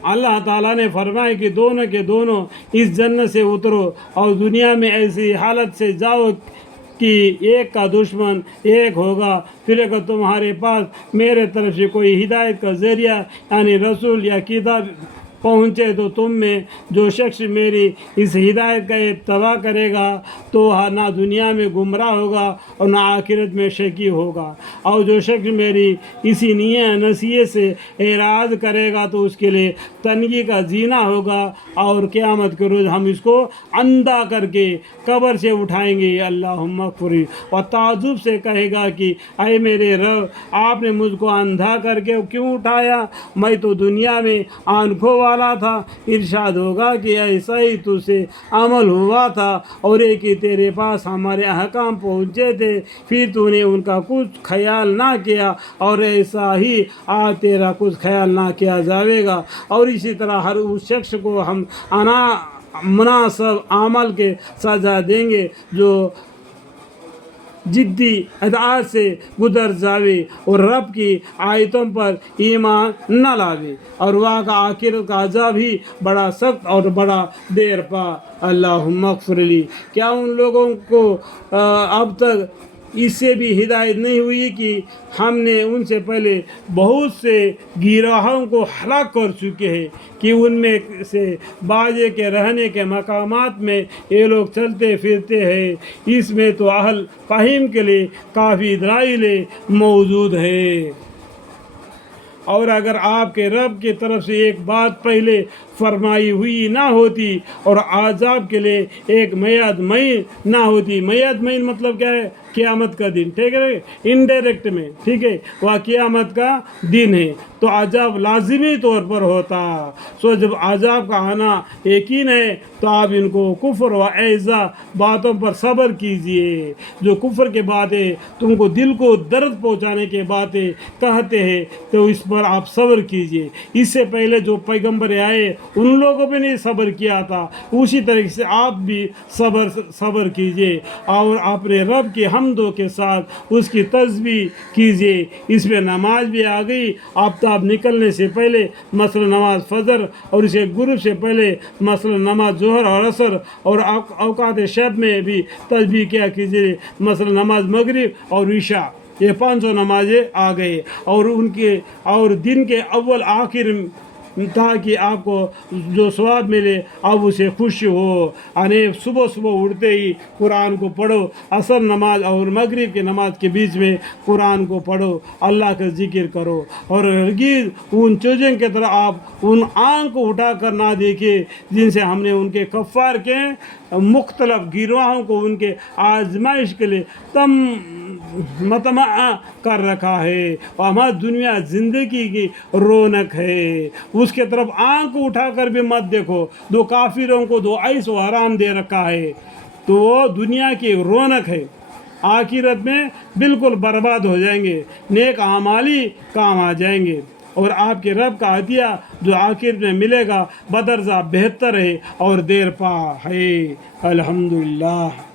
اللہ تعالیٰ نے فرمایا کہ دونوں کے دونوں اس جنت سے اترو اور دنیا میں ایسی حالت سے جاؤ کہ ایک کا دشمن ایک ہوگا، پھر اگر تمہارے پاس میرے طرف سے کوئی ہدایت کا ذریعہ یعنی رسول یا کتاب پہنچے تو تم میں جو شخص میری اس ہدایت کا اتباع کرے گا تو نہ دنیا میں گمراہ ہوگا اور نہ آخرت میں شقی ہوگا، اور جو شخص میری اسی نصیحت سے اعراض کرے گا تو اس کے لیے تنگی کا زینہ ہوگا، اور قیامت کے روز ہم اس کو اندھا کر کے قبر سے اٹھائیں گے۔ اللہم اغفر، اور تعجب سے کہے گا کہ اے میرے رب، آپ نے مجھ کو اندھا کر کے کیوں اٹھایا؟ میں تو دنیا میں آنکھوں والا تھا۔ ارشاد ہوگا کہ ایسا ہی تجھ سے عمل ہوا تھا، اور ایک ہی تیرے پاس ہمارے احکام پہنچے تھے، پھر تو نے ان کا کچھ خیال نہ کیا، اور ایسا ہی آج تیرا کچھ خیال نہ کیا جاوے گا۔ اور اسی طرح ہر اس شخص کو ہم مناسب عمل کے سزا دیں گے جو جدی اطاعت سے گزر جاوے اور رب کی آیتوں پر ایمان نہ لاوے، اور وہاں کا آخرت کا عذاب ہی بڑا سخت اور بڑا دیر پا۔ اللہم اغفر لی، کیا ان لوگوں کو اب تک اس سے بھی ہدایت نہیں ہوئی کہ ہم نے ان سے پہلے بہت سے گروہوں کو ہلاک کر چکے ہیں کہ ان میں سے بعض کے رہنے کے مقامات میں یہ لوگ چلتے پھرتے ہیں، اس میں تو اہل فہم کے لیے کافی دلائل موجود ہے۔ اور اگر آپ کے رب کی طرف سے ایک بات پہلے فرمائی ہوئی نہ ہوتی اور عذاب کے لیے ایک میعاد معین نہ ہوتی، میعاد معین مطلب کیا ہے؟ قیامت کا دن، ٹھیک ہے، انڈائریکٹ میں، ٹھیک ہے، وہ قیامت کا دن ہے تو عذاب لازمی طور پر ہوتا۔ سو جب عذاب کا آنا یقین ہے تو آپ ان کو کفر و ایذا باتوں پر صبر کیجئے، جو کفر کے باتیں تم کو دل کو درد پہنچانے کے باتیں کہتے ہیں تو اس پر آپ صبر کیجئے۔ اس سے پہلے جو پیغمبر آئے ان لوگوں پہ نہیں صبر کیا تھا، اسی طریقے سے آپ بھی صبر کیجئے، اور اپنے رب کے حمدوں کے ساتھ اس کی تسبیح کیجئے۔ اس میں نماز بھی آ گئی، آفتاب نکلنے سے پہلے مثلا نماز فجر، اور اسے غروب سے پہلے مثلا نماز ظہر اور عصر، اور اوقات شب میں بھی تسبیح کیا کیجئے، مثلا نماز مغرب اور عشاء، یہ پانچوں نمازیں آ گئے، اور ان کے اور دن کے اول آخر تاکہ آپ کو جو ثواب ملے اب اسے خوش ہو، یعنی صبح اٹھتے ہی قرآن کو پڑھو، عصر نماز اور مغرب کی نماز کے بیچ میں قرآن کو پڑھو، اللہ کا ذکر کرو، اور ہرگز ان چیزوں کی طرح آپ ان آنکھ کو اٹھا کر نہ دیکھے جن سے ہم نے ان کے کفار کے مختلف گروہوں کو ان کے آزمائش کے لیے مطمع کر رکھا ہے، اور ہماری دنیا زندگی کی رونق ہے، اس کے طرف آنکھ اٹھا کر بھی مت دیکھو۔ دو کافروں کو دو عیش و آرام دے رکھا ہے تو وہ دنیا کی رونق ہے، آخرت میں بالکل برباد ہو جائیں گے، نیک اعمال ہی کام آ جائیں گے، اور آپ کے رب کا عطیہ جو آخر میں ملے گا بدرجہ بہتر ہے اور دیر پا ہے۔ الحمدللہ۔